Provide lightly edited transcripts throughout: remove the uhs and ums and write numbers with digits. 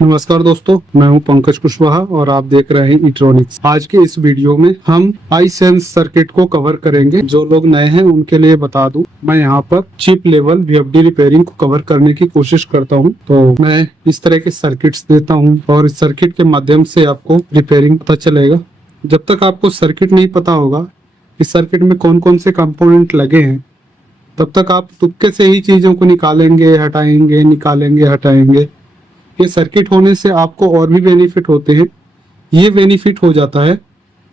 नमस्कार दोस्तों, मैं हूं पंकज कुशवाहा और आप देख रहे हैं इट्रॉनिक्स। आज के इस वीडियो में हम आई सेंस सर्किट को कवर करेंगे। जो लोग नए हैं उनके लिए बता दूं, मैं यहां पर चिप लेवल वीएफडी रिपेयरिंग को कवर करने की कोशिश करता हूं। तो मैं इस तरह के सर्किट्स देता हूं और इस सर्किट के माध्यम से आपको रिपेयरिंग पता चलेगा। जब तक आपको सर्किट नहीं पता होगा इस सर्किट में कौन कौन से कंपोनेंट लगे हैं, तब तक आप तुक्के से ही चीजों को निकालेंगे, हटाएंगे, निकालेंगे, हटाएंगे। ये सर्किट होने से आपको और भी बेनिफिट होते हैं। ये बेनिफिट हो जाता है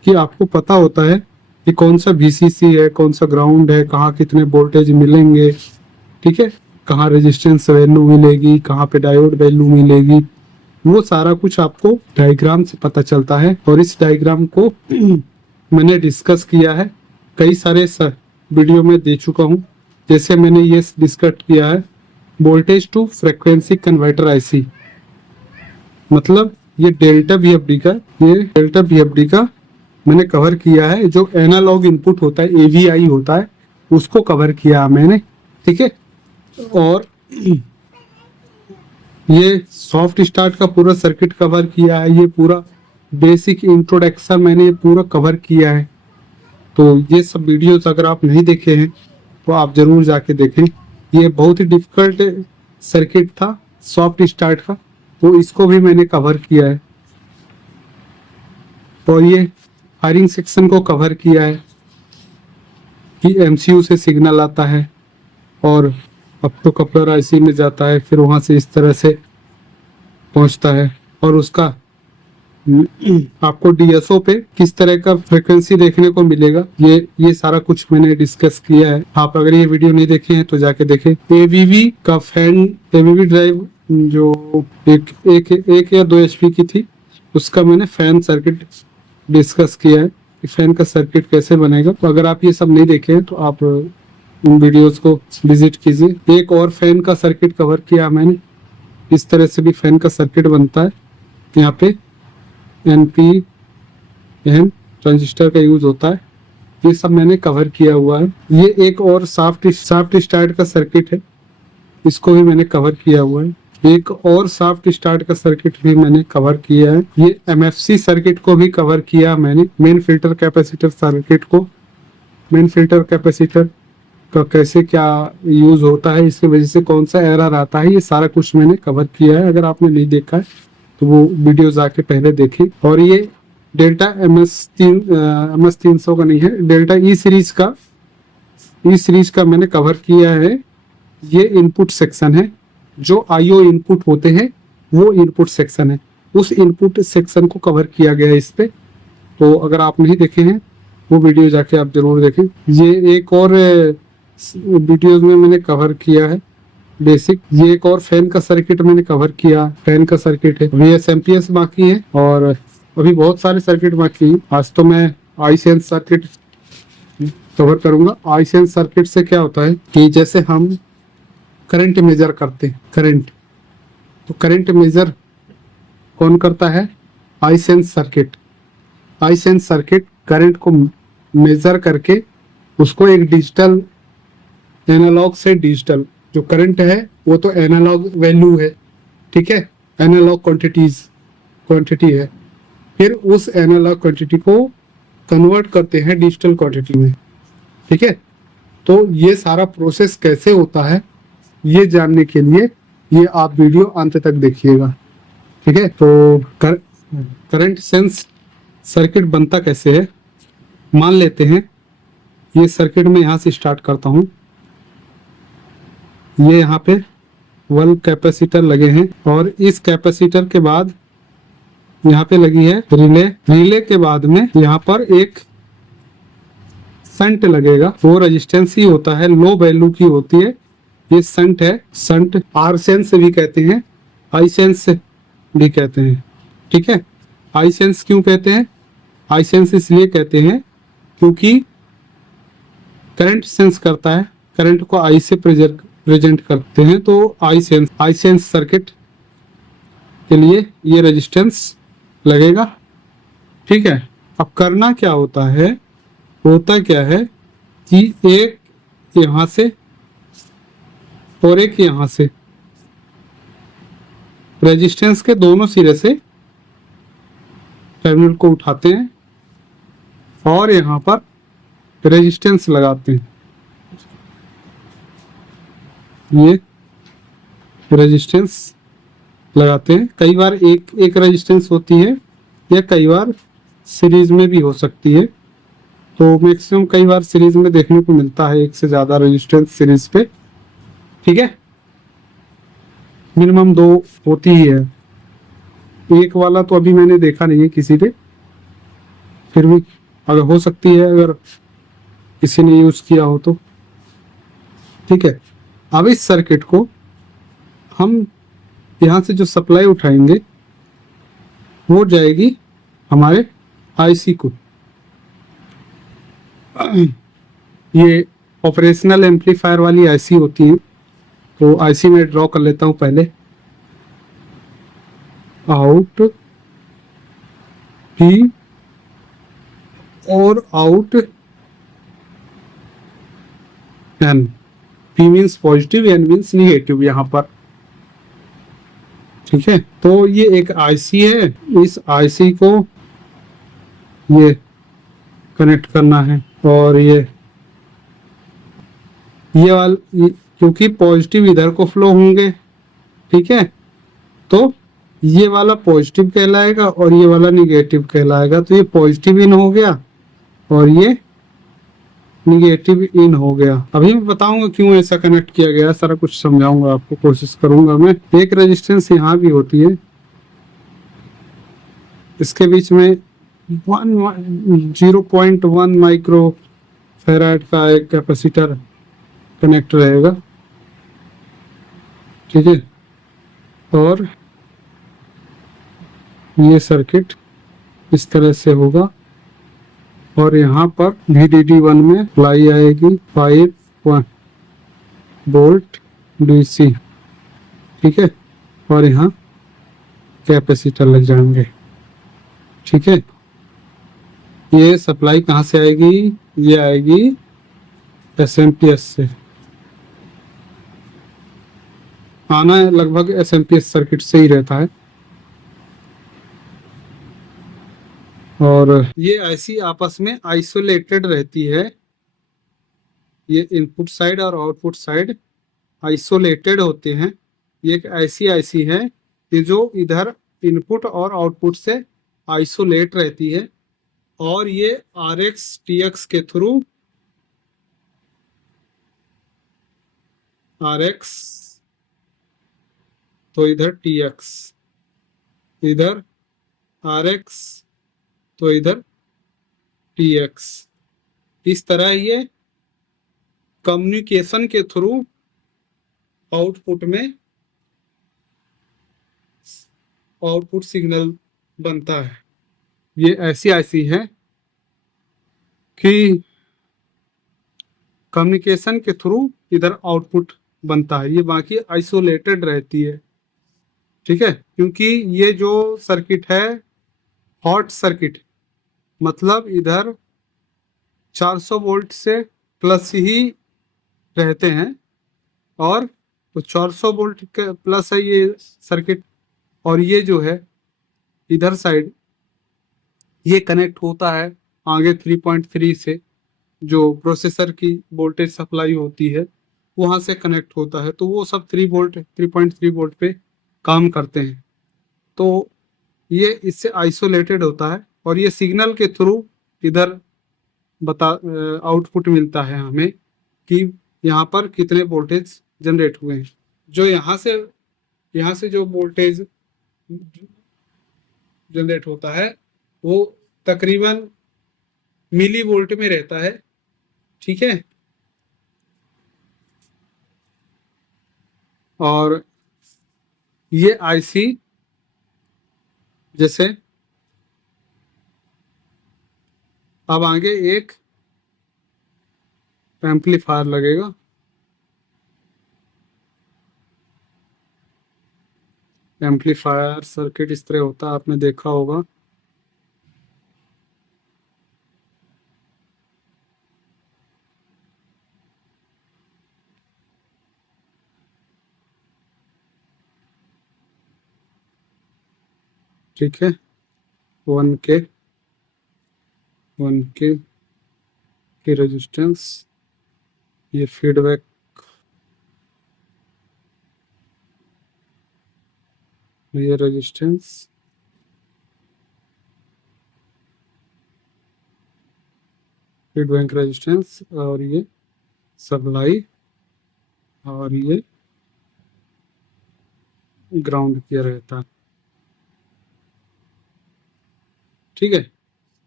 कि आपको पता होता है कि कौन सा वीसीसी है, कौन सा ग्राउंड है, कहाँ कितने वोल्टेज मिलेंगे, ठीक है, कहाँ रेजिस्टेंस वैल्यू मिलेगी, कहाँ पे डायोड वैल्यू मिलेगी। वो सारा कुछ आपको डायग्राम से पता चलता है और इस डायग्राम को मैंने डिस्कस किया है, कई सारे वीडियो में दे चुका हूँ। जैसे मैंने ये डिस्कस किया है voltage to frequency converter IC, मतलब ये डेल्टा वीएफडी का मैंने कवर किया है। जो एनालॉग इनपुट होता है, एवीआई होता है, उसको कवर किया मैंने, ठीक है। और ये सॉफ्ट स्टार्ट का पूरा सर्किट कवर किया है। ये पूरा बेसिक इंट्रोडक्शन मैंने ये पूरा कवर किया है। तो ये सब वीडियोस अगर आप नहीं देखे हैं तो आप जरूर जाके देखें। ये बहुत ही डिफिकल्ट सर्किट था सॉफ्ट स्टार्ट का, तो इसको भी मैंने कवर किया है। और ये फायरिंग सेक्शन को कवर किया है कि एमसीयू से सिग्नल आता है और अप टू कपलर आईसी में जाता है, फिर वहां से इस तरह से पहुंचता है। और उसका आपको डीएसओ पे किस तरह का फ्रीक्वेंसी देखने को मिलेगा, ये सारा कुछ मैंने डिस्कस किया है। आप अगर ये वीडियो नहीं देखे हैं तो जाके देखें। एवीवी का फैन, एवीवी ड्राइव जो एक या 2 HP की थी, उसका मैंने फैन सर्किट डिस्कस किया है कि फैन का सर्किट कैसे बनेगा। तो अगर आप ये सब नहीं देखे हैं तो आप उन वीडियोस को विजिट कीजिए। एक और फैन का सर्किट कवर किया मैंने, इस तरह से भी फैन का सर्किट बनता है। यहाँ पे NPN ट्रांजिस्टर का यूज होता है। ये सब मैंने कवर किया हुआ है। ये एक और सॉफ्ट स्टार्ट का सर्किट है, इसको भी मैंने कवर किया हुआ है। एक और सॉफ्ट स्टार्ट का सर्किट भी मैंने कवर किया है। ये MFC सर्किट को भी कवर किया मैंने, मेन फिल्टर कैपेसिटर सर्किट को। मेन फिल्टर कैपेसिटर का कैसे क्या यूज होता है, इसकी वजह से कौन सा एरर आता है, ये सारा कुछ मैंने कवर किया है। अगर आपने नहीं देखा है तो वो वीडियो जाके पहले देखें। और ये डेल्टा MS300 का नहीं है, डेल्टा ई सीरीज का मैंने कवर किया है। ये इनपुट सेक्शन है, जो IO इनपुट होते हैं वो इनपुट सेक्शन है। उस इनपुट सेक्शन को कवर किया गया है इस पे। तो अगर आप नहीं देखे हैं वो वीडियो जाके आप जरूर देखें। ये एक और वीडियोज में मैंने कवर किया है बेसिक। ये एक और फैन का सर्किट मैंने कवर किया, फैन का सर्किट है। VSMPS बाकी है और अभी बहुत सारे सर्किट बाकी हैं। आज तो मैं आई सेंस सर्किट कवर करूंगा। आई सेंस सर्किट से क्या होता है कि जैसे हम करंट मेजर करते हैं, तो करंट मेजर कौन करता है? I sense circuit. I sense circuit current को मेजर करके उसको एक डिजिटल, एनालॉग से डिजिटल, जो करंट है वो तो एनालॉग वैल्यू है, ठीक है, एनालॉग क्वांटिटी है। फिर उस एनालॉग क्वांटिटी को कन्वर्ट करते हैं डिजिटल क्वांटिटी में, ठीक है। तो ये सारा प्रोसेस कैसे होता है ये जानने के लिए ये आप वीडियो अंत तक देखिएगा, ठीक है। तो करंट सेंस सर्किट बनता कैसे है, मान लेते हैं ये सर्किट में यहाँ से स्टार्ट करता हूँ। ये यहाँ पे 1 कैपेसिटर लगे हैं और इस कैपेसिटर के बाद यहाँ पे लगी है रिले के बाद में यहाँ पर एक शंट लगेगा। वो रेजिस्टेंस ही होता है, लो वैल्यू की होती है। ये शंट है, शंट आर सेंस भी कहते हैं, आई सेंस भी कहते हैं, ठीक है। आई सेंस क्यों कहते हैं? आई सेंस इसलिए कहते हैं क्योंकि करंट सेंस करता है, करंट को आई से प्रेजेंट करते हैं। तो आई सेंस सर्किट के लिए ये रेजिस्टेंस लगेगा, ठीक है। अब करना क्या होता है, होता क्या है कि एक यहाँ से और एक यहाँ से, रेजिस्टेंस के दोनों सिरे से टर्मिनल को उठाते हैं और यहाँ पर रेजिस्टेंस लगाते हैं। ये रेजिस्टेंस लगाते हैं। कई बार एक एक रेजिस्टेंस होती है या कई बार सीरीज में भी हो सकती है। तो मैक्सिमम कई बार सीरीज में देखने को मिलता है एक से ज़्यादा रेजिस्टेंस सीरीज पे। ठीक है, मिनिमम 2 होती ही है। एक वाला तो अभी मैंने देखा नहीं है किसी पे, फिर भी अगर हो सकती है, अगर किसी ने यूज़ किया हो तो। ठीक है, अब इस सर्किट को हम यहाँ से जो सप्लाई उठाएंगे वो जाएगी हमारे आईसी को। ये ऑपरेशनल एम्पलीफायर वाली आईसी होती है। तो आईसी में ड्रॉ कर लेता हूँ पहले। आउट पी और out N. P means positive, N means negative यहाँ पर। ठीक है, तो ये एक आईसी है, इस आईसी को ये कनेक्ट करना है। और क्योंकि पॉजिटिव इधर को फ्लो होंगे, ठीक है, तो ये वाला पॉजिटिव कहलाएगा और ये वाला निगेटिव कहलाएगा। तो ये पॉजिटिव इन हो गया और ये निगेटिव इन हो गया। अभी मैं बताऊंगा क्यों ऐसा कनेक्ट किया गया, सारा कुछ समझाऊंगा आपको, कोशिश करूंगा मैं। एक रेजिस्टेंस यहाँ भी होती है, इसके बीच में 0.1 माइक्रो फेराड का एक कैपेसिटर कनेक्ट रहेगा। ठीक है, और ये सर्किट इस तरह से होगा और यहाँ पर VDD1 में अप्लाई आएगी 5 वोल्ट DC। ठीक है, और यहाँ कैपेसिटर लग जाएंगे। ठीक है, ये सप्लाई कहाँ से आएगी? ये आएगी SMPS से। आना लगभग SMPS सर्किट से ही रहता है। और ये ऐसी आपस में आइसोलेटेड रहती है। ये इनपुट साइड और आउटपुट साइड आइसोलेटेड होते हैं। ये एक ऐसी आईसी है कि जो इधर इनपुट और आउटपुट से आइसोलेट रहती है और ये RX TX के थ्रू RX, तो इधर TX, इधर RX, तो इधर TX, इस तरह ये कम्युनिकेशन के थ्रू आउटपुट में आउटपुट सिग्नल बनता है। ये ऐसी आईसी है कि कम्युनिकेशन के थ्रू इधर आउटपुट बनता है, ये बाकी आइसोलेटेड रहती है। ठीक है, क्योंकि ये जो सर्किट है हॉट सर्किट, मतलब इधर 400 वोल्ट से प्लस ही रहते हैं और तो 400 वोल्ट के प्लस है ये सर्किट। और ये जो है इधर साइड ये कनेक्ट होता है आगे 3.3 से, जो प्रोसेसर की वोल्टेज सप्लाई होती है वहाँ से कनेक्ट होता है। तो वो सब 3.3 वोल्ट पे काम करते हैं। तो ये इससे आइसोलेटेड होता है और ये सिग्नल के थ्रू इधर आउटपुट मिलता है हमें कि यहाँ पर कितने वोल्टेज जनरेट हुए हैं। जो यहाँ से जो वोल्टेज जनरेट होता है वो तकरीबन मिली वोल्ट में रहता है। ठीक है, और ये आईसी जैसे अब आगे एक एम्पलीफायर लगेगा। एम्पलीफायर सर्किट इस तरह होता है, आपने देखा होगा। ठीक है, 1K की रेजिस्टेंस, ये फीडबैक, ये रेजिस्टेंस, फीडबैक रेजिस्टेंस, और ये सप्लाई, और ये ग्राउंड किया रहता है। ठीक है,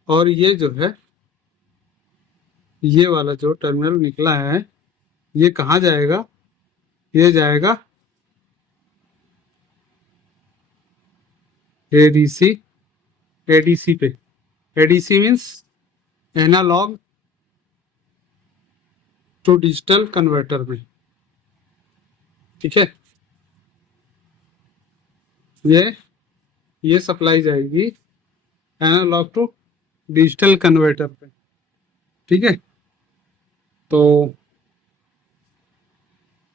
और ये जो है, ये वाला जो टर्मिनल निकला है, ये कहाँ जाएगा? ये जाएगा एडीसी, एडीसी पे। ADC means analogue to digital converter में। ठीक है, ये सप्लाई जाएगी एनालॉग टू डिजिटल कन्वर्टर पे। ठीक है, तो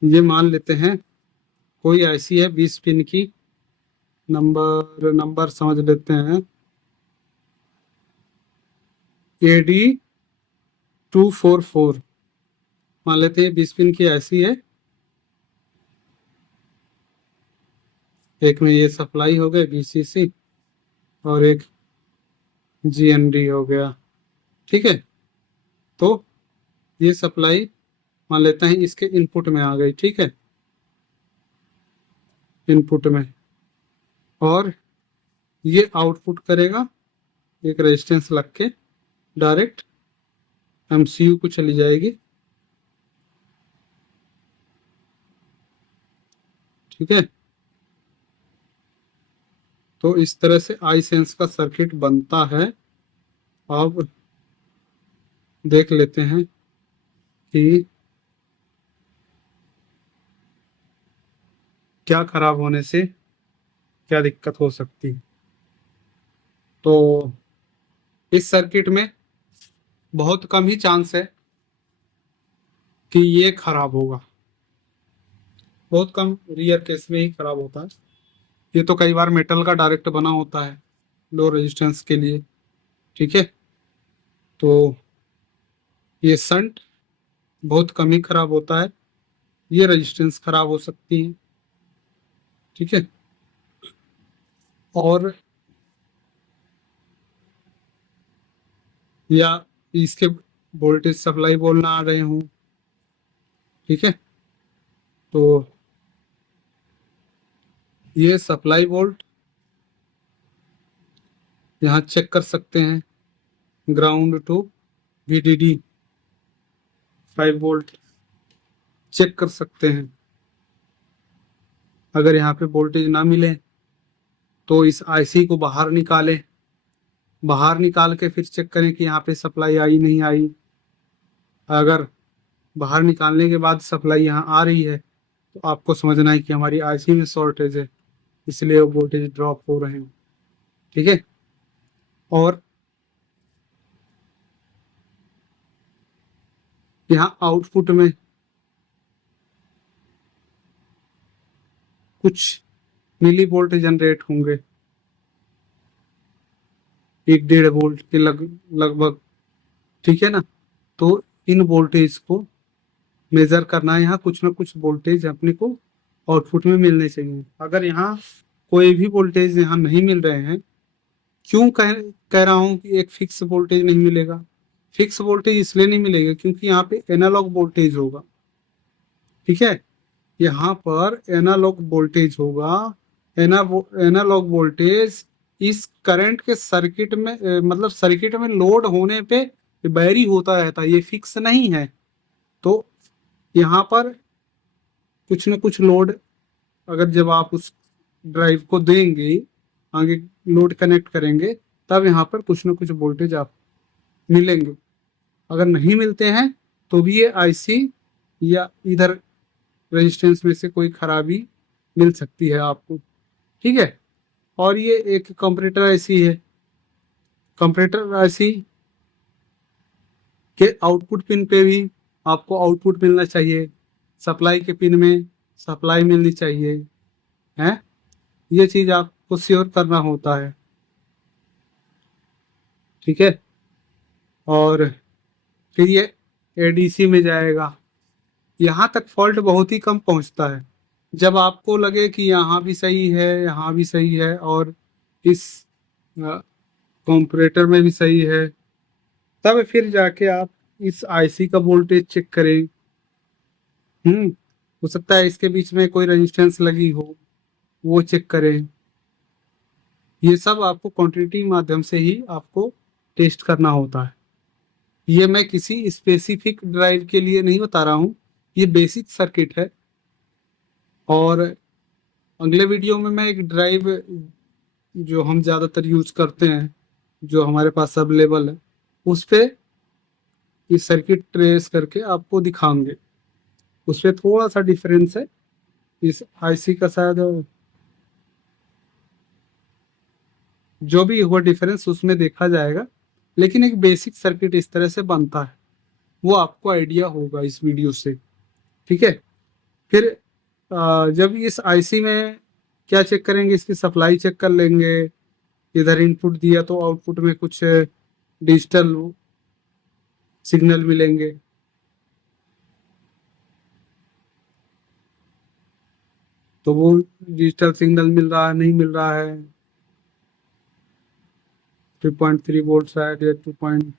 ये मान लेते हैं कोई ऐसी है 20 पिन की, नंबर समझ लेते हैं, AD244 मान लेते हैं, 20 पिन की ऐसी है। एक में ये सप्लाई हो गया VCC, और एक GND हो गया। ठीक है, तो ये सप्लाई मान लेते हैं इसके इनपुट में आ गई। ठीक है, इनपुट में, और ये आउटपुट करेगा एक रेजिस्टेंस लग के, डायरेक्ट MCU को चली जाएगी। ठीक है, तो इस तरह से आई सेंस का सर्किट बनता है। अब देख लेते हैं कि क्या खराब होने से क्या दिक्कत हो सकती है। तो इस सर्किट में बहुत कम ही चांस है कि ये खराब होगा, बहुत कम, रियर केस में ही खराब होता है। ये तो कई बार मेटल का डायरेक्ट बना होता है लो रेजिस्टेंस के लिए। ठीक है, तो ये संट बहुत कम ही खराब होता है, ये रेजिस्टेंस खराब हो सकती है। ठीक है, और या इसके वोल्टेज सप्लाई बोलना आ रहे हूँ। ठीक है, तो ये सप्लाई वोल्ट यहाँ चेक कर सकते हैं, ground to VDD 5 volt check कर सकते हैं। अगर यहाँ पे वोल्टेज ना मिले तो इस IC को बाहर निकालें, बाहर निकाल के फिर चेक करें कि यहाँ पे सप्लाई आई नहीं आई। अगर बाहर निकालने के बाद सप्लाई यहाँ आ रही है तो आपको समझना है कि हमारी IC में शॉर्टेज है, इसलिए वोल्टेज ड्रॉप हो रहे हैं। ठीक है, और यहाँ आउटपुट में कुछ मिली वोल्ट जनरेट होंगे, 1-1.5 वोल्ट के लगभग। ठीक है ना, तो इन वोल्टेज को मेजर करना है। यहाँ कुछ ना कुछ वोल्टेज अपने को आउटपुट में मिलने चाहिए। अगर यहाँ कोई भी वोल्टेज यहाँ नहीं मिल रहे हैं, क्यों कह रहा हूँ कि एक फिक्स वोल्टेज नहीं मिलेगा? फिक्स वोल्टेज इसलिए नहीं मिलेगा क्योंकि यहाँ पे एनालॉग वोल्टेज होगा। ठीक है, यहाँ पर एनालॉग वोल्टेज होगा। एनालॉग वोल्टेज इस करंट के सर्किट में मतलब सर्किट में लोड होने पे वेरी होता रहता है, ये फिक्स नहीं है। तो यहाँ पर कुछ न कुछ लोड, अगर जब आप उस ड्राइव को देंगे, आगे लोड कनेक्ट करेंगे, तब यहाँ पर कुछ न कुछ वोल्टेज आप मिलेंगे। अगर नहीं मिलते हैं तो भी ये IC या इधर रेजिस्टेंस में से कोई खराबी मिल सकती है आपको। ठीक है, और ये एक कंपैरेटर IC है। कंपैरेटर IC के आउटपुट पिन पे भी आपको आउटपुट मिलना चाहिए, सप्लाई के पिन में सप्लाई मिलनी चाहिए है। ये चीज़ आपको श्योर करना होता है। ठीक है। और फिर ये एडीसी में जाएगा। यहाँ तक फॉल्ट बहुत ही कम पहुंचता है। जब आपको लगे कि यहाँ भी सही है, यहाँ भी सही है, और इस कंपैरेटर में भी सही है, तब फिर जाके आप इस आईसी का वोल्टेज चेक करें। हो सकता है इसके बीच में कोई रेजिस्टेंस लगी हो, वो चेक करें। ये सब आपको क्वांटिटी माध्यम से ही आपको टेस्ट करना होता है। ये मैं किसी स्पेसिफिक ड्राइव के लिए नहीं बता रहा हूँ, ये बेसिक सर्किट है। और अगले वीडियो में मैं एक ड्राइव जो हम ज़्यादातर यूज करते हैं, जो हमारे पास अवेलेबल है, उस पे ये सर्किट ट्रेस करके आपको दिखाएंगे। उस पे थोड़ा सा डिफरेंस है, इस आईसी का शायद जो भी हुआ डिफरेंस उसमें देखा जाएगा, लेकिन एक बेसिक सर्किट इस तरह से बनता है, वो आपको आइडिया होगा इस वीडियो से। ठीक है। फिर जब इस आईसी में क्या चेक करेंगे, इसकी सप्लाई चेक कर लेंगे। इधर इनपुट दिया तो आउटपुट में कुछ डिजिटल सिग्नल मिलेंगे। तो वो डिजिटल सिग्नल मिल रहा है, नहीं मिल रहा है, 3.3 वोल्ट शायद, या 2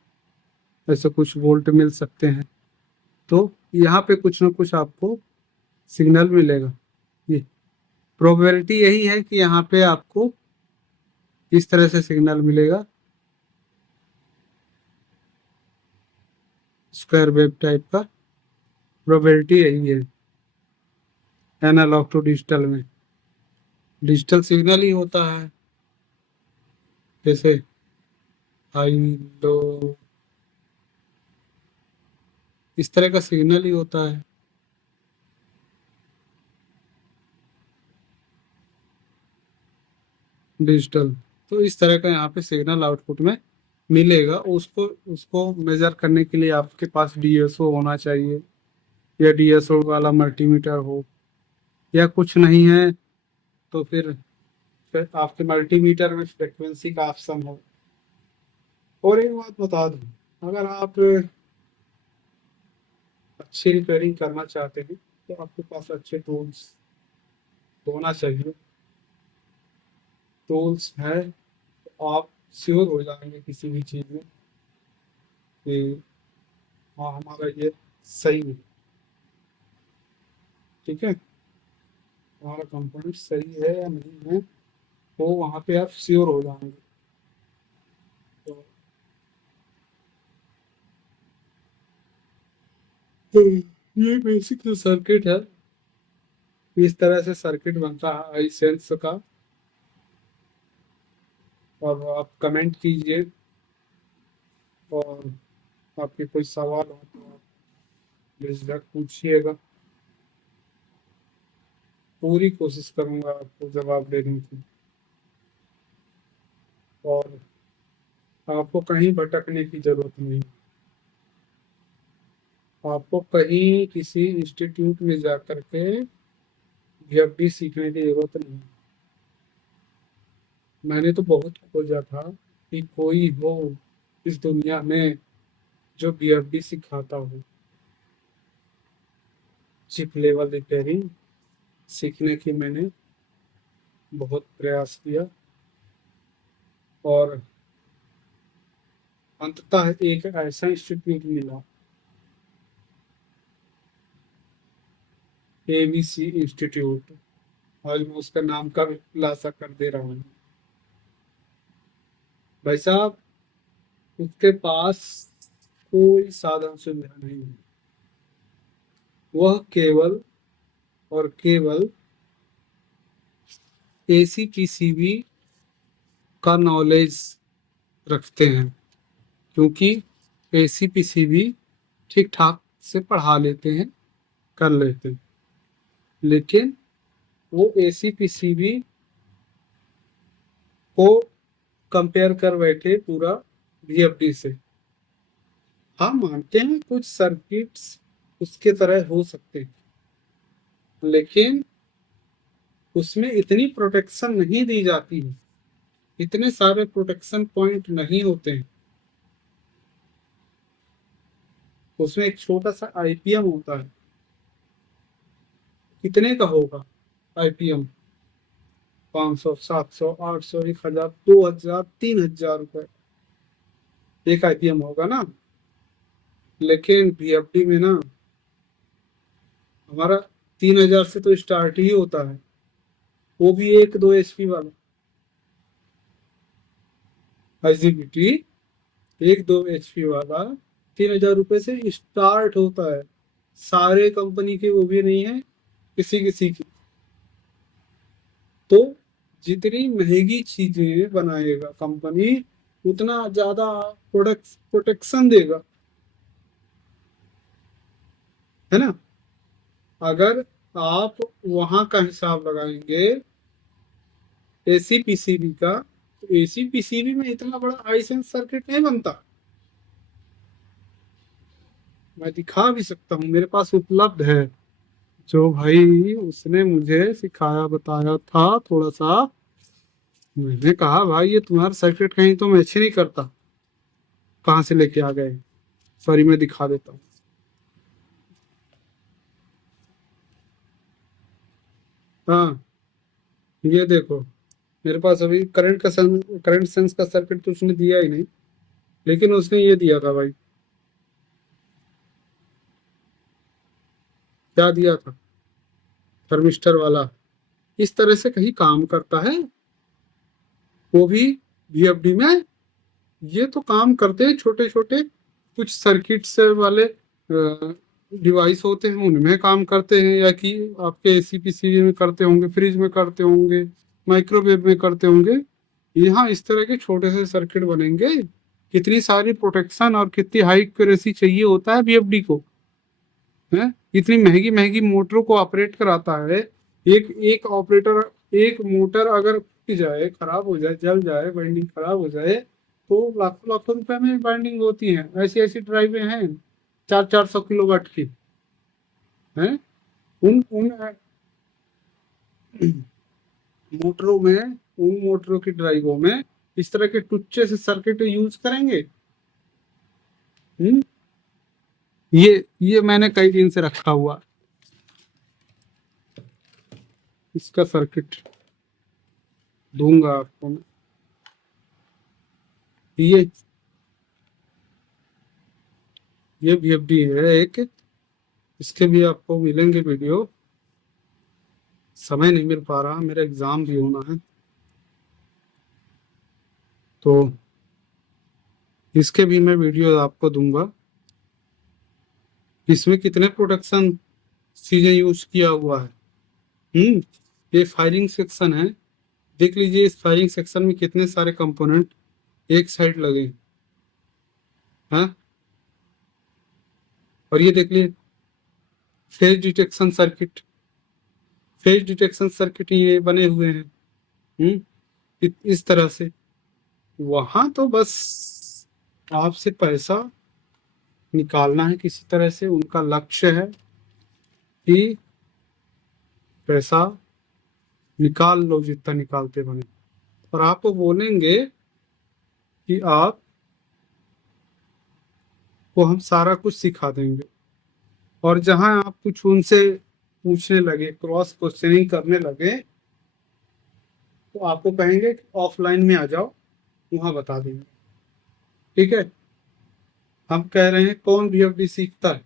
ऐसे कुछ वोल्ट मिल सकते हैं। तो यहाँ पे कुछ ना कुछ आपको सिग्नल मिलेगा। ये प्रोबेबिलिटी यही है कि यहाँ पे आपको इस तरह से सिग्नल मिलेगा, स्क्वायर वेव टाइप का। प्रोबेबिलिटी यही है एनालॉग टू डिजिटल में। डिजिटल सिग्नल ही होता है, जैसे हाई लो, इस तरह का सिग्नल ही होता है। डिजिटल तो इस तरह का यहाँ पे सिग्नल आउटपुट में मिलेगा। उसको उसको मेजर करने के लिए आपके पास डीएसओ होना चाहिए, या डीएसओ वाला मल्टीमीटर हो, या कुछ नहीं है तो फिर आपके मल्टीमीटर में फ्रिक्वेंसी का ऑप्शन हो। और एक बात बता दूं, अगर आप अच्छी रिपेयरिंग करना चाहते हैं तो आपके पास अच्छे टूल्स होना चाहिए। टूल्स है तो आप श्योर हो जाएंगे किसी भी चीज़ में कि हाँ हमारा ये सही है। ठीक है, हमारा कंपोनेंट सही है या नहीं है, तो वहाँ पे आप श्योर हो जाएंगे। तो ये बेसिक जो सर्किट है, इस तरह से सर्किट बनता है आई सेंस का। और आप कमेंट कीजिए, और आपके कोई सवाल हो तो आप बेझिझक पूछिएगा। पूरी कोशिश करूंगा आपको जवाब देने की। और आपको कहीं भटकने की जरूरत नहीं, आपको कहीं किसी इंस्टीट्यूट में जा करके VFD सीखने की जरूरत नहीं। मैंने तो बहुत खोजा था कि कोई हो इस दुनिया में जो VFD सिखाता हो। चिप लेवल रिपेयरिंग सीखने की मैंने बहुत प्रयास किया, और अंततः एक ऐसा इंस्टीट्यूट मिला, ABC इंस्टीट्यूट। आज मैं उसका नाम का भी खुलासा कर दे रहा हूँ। भाई साहब, उसके पास कोई साधन सुविधा नहीं है। वह केवल और केवल एसी पीसीबी का नॉलेज रखते हैं, क्योंकि एसी पीसीबी ठीक ठाक से पढ़ा लेते हैं, कर लेते हैं। लेकिन वो एसी पीसीबी को कंपेयर कर बैठे पूरा VFD से। हाँ, मानते हैं कुछ सर्किट्स उसके तरह हो सकते हैं, लेकिन उसमें इतनी प्रोटेक्शन नहीं दी जाती है, इतने सारे प्रोटेक्शन पॉइंट नहीं होते हैं। उसमें एक छोटा सा आईपीएम होता है। कितने का होगा आईपीएम? 500, 700, 800, 1000, 2000, 3000 रुपए एक आईपीएम होगा ना। लेकिन वीएफडी में ना हमारा 3000 से तो स्टार्ट ही होता है, वो भी 1-2 एचपी वाला आईजीबीटी। 1-2 एचपी वाला 3000 रुपये से स्टार्ट होता है। सारे कंपनी के वो भी नहीं है, किसी किसी की। तो जितनी महंगी चीजें बनाएगा कंपनी, उतना ज्यादा प्रोडक्ट प्रोटेक्शन देगा, है ना। अगर आप वहां का हिसाब लगाएंगे एसी पीसीबी का, तो एसी पीसीबी में इतना बड़ा आई सेंस सर्किट नहीं बनता। मैं दिखा भी सकता हूँ, मेरे पास उपलब्ध है। जो भाई उसने मुझे सिखाया बताया था थोड़ा सा, मैंने कहा भाई ये तुम्हारा सर्किट कहीं तो मैच ही नहीं करता, कहाँ से लेके आ गए। सॉरी, मैं दिखा देता हूँ। हाँ, ये देखो, मेरे पास अभी करंट सेंस का सर्किट तो उसने दिया ही नहीं, लेकिन उसने ये दिया था भाई। क्या दिया था? थर्मिस्टर वाला। इस तरह से कहीं काम करता है वो भी वीएफडी में। ये तो काम करते हैं छोटे छोटे कुछ सर्किट्स वाले डिवाइस होते हैं, उनमें काम करते हैं, या कि आपके एसी पीसी में करते होंगे, फ्रिज में करते होंगे, माइक्रोवेव में करते होंगे। यहाँ इस तरह के छोटे से सर्किट बनेंगे। कितनी सारी प्रोटेक्शन और कितनी हाई एक्यूरेसी चाहिए होता है वीएफडी को, है। इतनी महंगी महंगी मोटरों को ऑपरेट कराता है। एक एक ऑपरेटर, एक मोटर अगर टूट जाए, खराब हो जाए, जल जाए, वाइंडिंग खराब हो जाए, तो लाखों लाखों रुपए में वाइंडिंग होती है। ऐसी ऐसी ड्राइवें हैं 400-400 किलोवाट की, हैं। उन उन मोटरों की ड्राइवों में इस तरह के टुच्चे से सर्किट यूज करेंगे। हम्म ये मैंने कई दिन से रखा हुआ इसका सर्किट, दूंगा आपको मैं। ये ये वीएफडी है एक, इसके भी आपको मिलेंगे वीडियो। समय नहीं मिल पा रहा, मेरा एग्जाम भी होना है, तो इसके भी मैं वीडियो आपको दूंगा। इसमें कितने प्रोडक्शन चीजें यूज किया हुआ है। हम्म ये फायरिंग सेक्शन है। देख लीजिए इस फायरिंग सेक्शन में कितने सारे कंपोनेंट एक साइड लगे हैं, हाँ? और ये देख लीजिए phase detection circuit, phase detection circuit ये बने हुए हैं। इस तरह से वहां तो बस आपसे पैसा निकालना है किसी तरह से। उनका लक्ष्य है कि पैसा निकाल लो जितना निकालते बने, और आपको बोलेंगे कि आप को हम सारा कुछ सिखा देंगे। और जहां आप कुछ उनसे पूछने लगे, क्रॉस क्वेश्चनिंग करने लगे, तो आपको कहेंगे कि ऑफलाइन में आ जाओ, वहां बता देंगे। ठीक है। हम कह रहे हैं कौन वीएफडी सीखता है?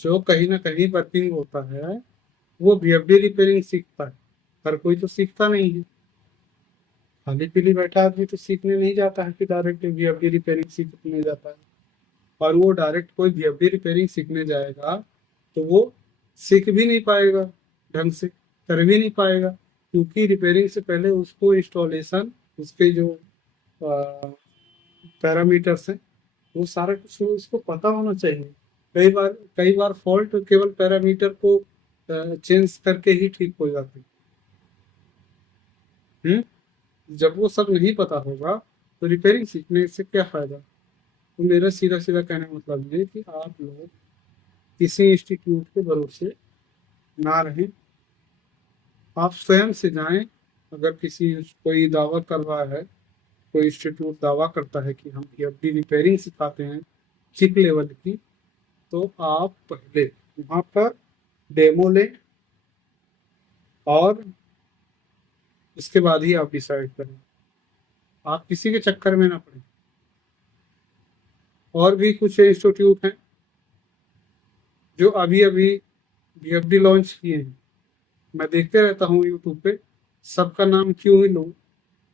जो कहीं ना कहीं वर्किंग होता है वो वीएफडी रिपेयरिंग सीखता है। हर कोई तो सीखता नहीं है। खाली पीली बैठा आदमी तो सीखने नहीं जाता है कि डायरेक्ट वीएफडी रिपेयरिंग सीखने जाता है। और वो डायरेक्ट कोई वीएफडी रिपेयरिंग सीखने जाएगा तो वो सीख भी नहीं पाएगा, ढंग से कर भी नहीं पाएगा, क्योंकि रिपेयरिंग से पहले उसको इंस्टॉलेशन, उसके जो पैरामीटर्स हैं, वो सारा कुछ उसको पता होना चाहिए। कई बार फॉल्ट केवल पैरामीटर को चेंज करके ही ठीक हो जाती है। जब वो सब नहीं पता होगा तो रिपेयरिंग सीखने से क्या फायदा। तो मेरा सीधा सीधा कहने का मतलब ये है कि आप लोग किसी इंस्टीट्यूट के भरोसे ना रहें, आप स्वयं से जाएं। अगर किसी कोई दावा कर रहा है, कोई इंस्टीट्यूट दावा करता है कि हम पीएफडी रिपेयरिंग सिखाते हैं चिप लेवल की, तो आप पहले वहां पर डेमो लें और इसके बाद ही आप डिसाइड करें। आप किसी के चक्कर में ना पड़े। और भी कुछ इंस्टीट्यूट हैं जो अभी अभी बीएफडी लॉन्च किए हैं। मैं देखते रहता हूँ यूट्यूब पे, सबका नाम क्यों ही लूँ,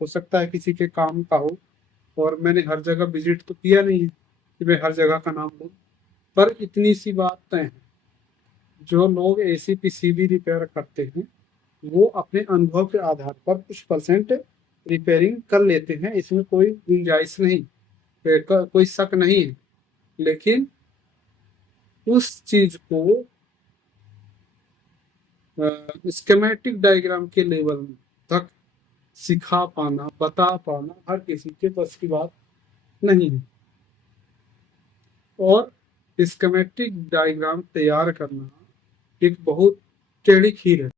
हो सकता है किसी के काम का हो, और मैंने हर जगह विजिट तो किया नहीं है कि मैं हर जगह का नाम लूँ। पर इतनी सी बात तय है, जो लोग एसी पीसीबी रिपेयर करते हैं वो अपने अनुभव के आधार पर कुछ परसेंट रिपेयरिंग कर लेते हैं, इसमें कोई गुंजाइश नहीं, कोई शक नहीं है। लेकिन उस चीज को स्केमेटिक डायग्राम के लेवल तक सिखा पाना, बता पाना हर किसी के बस की बात नहीं है। और स्केमेटिक डायग्राम तैयार करना एक बहुत टेढ़ी खीर है।